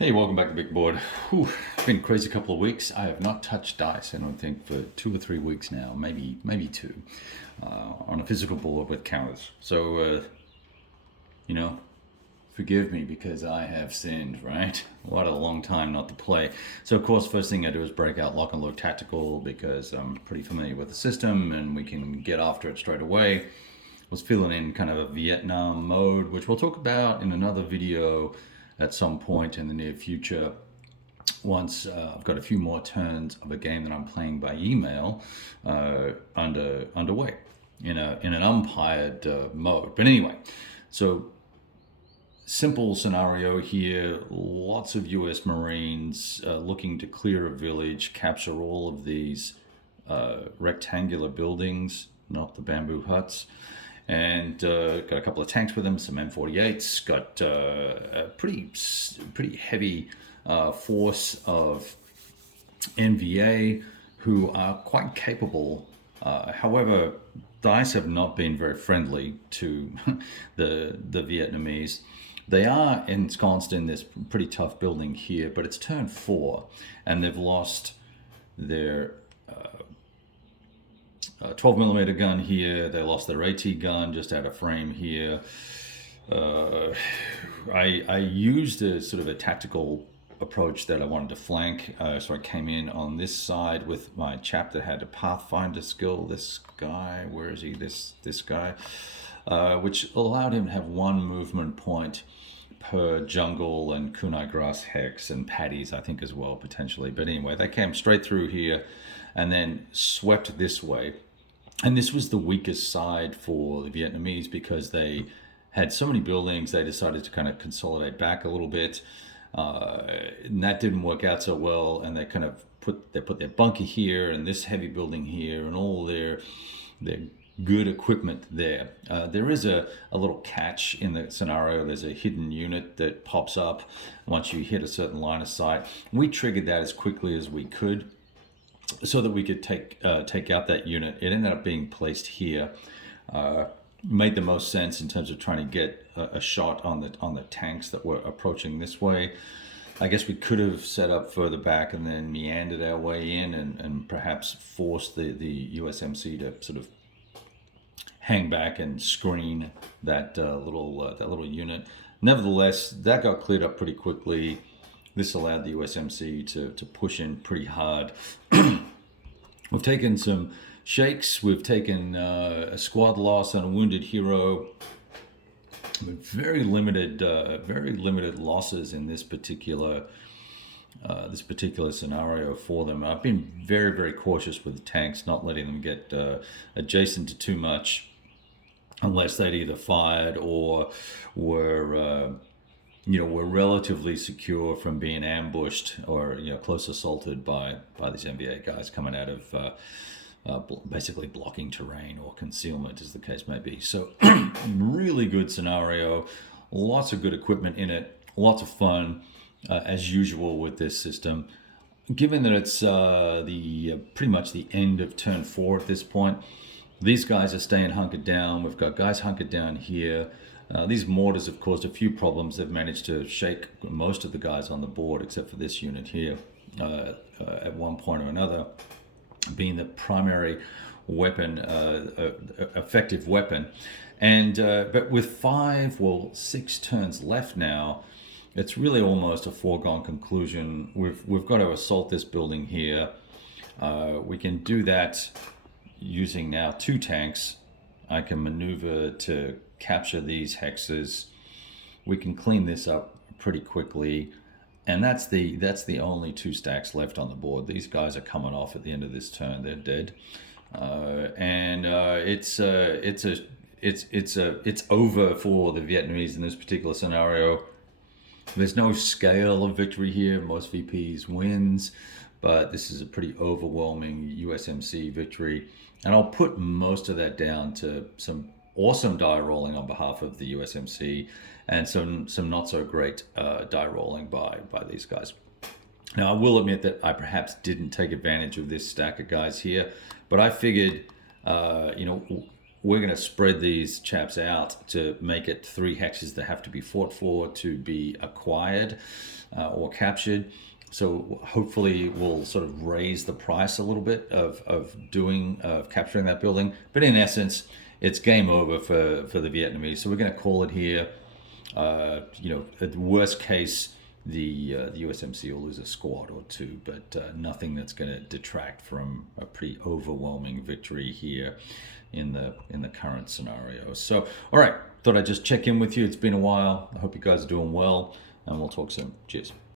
Hey, welcome back to Big Board. Whew, it's been a crazy couple of weeks. I have not touched dice, I don't think, for 2 or 3 weeks now, maybe two, on a physical board with counters. So, you know, forgive me because I have sinned, right? What a long time not to play. So, of course, first thing I do is break out Lock and Load Tactical because I'm pretty familiar with the system and we can get after it straight away. Was feeling in kind of a Vietnam mode, which we'll talk about in another video at some point in the near future. Once I've got a few more turns of a game that I'm playing by email underway in an umpired mode. But anyway, so simple scenario here. Lots of U.S. Marines looking to clear a village, capture all of these rectangular buildings, not the bamboo huts. And got a couple of tanks with them, some M48s, got a pretty heavy force of NVA who are quite capable. However, dice have not been very friendly to the Vietnamese. They are ensconced in this pretty tough building here, but it's turn 4, and they've lost their 12 millimeter gun here. They lost their AT gun just out of frame here. I used a sort of a tactical approach that I wanted to flank. So I came in on this side with my chap that had a Pathfinder skill. This guy, where is he? This guy, which allowed him to have one movement point per jungle and kunai grass hex and paddies, I think, as well, potentially. But anyway, they came straight through here and then swept this way. And this was the weakest side for the Vietnamese because they had so many buildings, they decided to kind of consolidate back a little bit. And that didn't work out so well. And they kind of put their bunker here and this heavy building here and all their good equipment there. There is a little catch in the scenario. There's a hidden unit that pops up once you hit a certain line of sight. We triggered that as quickly as we could, so that we could take out that unit. It ended up being placed here. Made the most sense in terms of trying to get a shot on the tanks that were approaching this way. I guess we could have set up further back and then meandered our way in and perhaps forced the USMC to sort of hang back and screen that little unit. Nevertheless, that got cleared up pretty quickly. This allowed the USMC to push in pretty hard. We've taken some shakes. We've taken a squad loss and a wounded hero. Very limited losses in this particular scenario for them. I've been very, very cautious with the tanks, not letting them get adjacent to too much, unless they'd either fired or were relatively secure from being ambushed or close assaulted by these NBA guys coming out of basically blocking terrain or concealment, as the case may be. So really good scenario, lots of good equipment in it, lots of fun as usual with this system. Given that it's pretty much the end of turn 4 at this point, these guys are staying hunkered down. We've got guys hunkered down here. These mortars have caused a few problems. They've managed to shake most of the guys on the board, except for this unit here, at one point or another, being the primary weapon, effective weapon. And but with 6 turns left now, it's really almost a foregone conclusion. We've got to assault this building here. We can do that using now 2 tanks. I can maneuver to capture these hexes. We can clean this up pretty quickly, and that's the only 2 stacks left on the board. These guys are coming off at the end of this turn. They're dead, and it's over for the Vietnamese in this particular scenario. There's no scale of victory here. Most VPs wins, but this is a pretty overwhelming USMC victory. And I'll put most of that down to some awesome die rolling on behalf of the USMC and some not so great die rolling by these guys. Now, I will admit that I perhaps didn't take advantage of this stack of guys here, but I figured, we're going to spread these chaps out to make it 3 hexes that have to be fought for to be acquired or captured. So hopefully we'll sort of raise the price a little bit of capturing that building. But in essence, it's game over for the Vietnamese. So we're going to call it here. At worst case, the USMC will lose a squad or two, but nothing that's going to detract from a pretty overwhelming victory here in the current scenario. So, all right, thought I'd just check in with you. It's been a while. I hope you guys are doing well, and we'll talk soon. Cheers.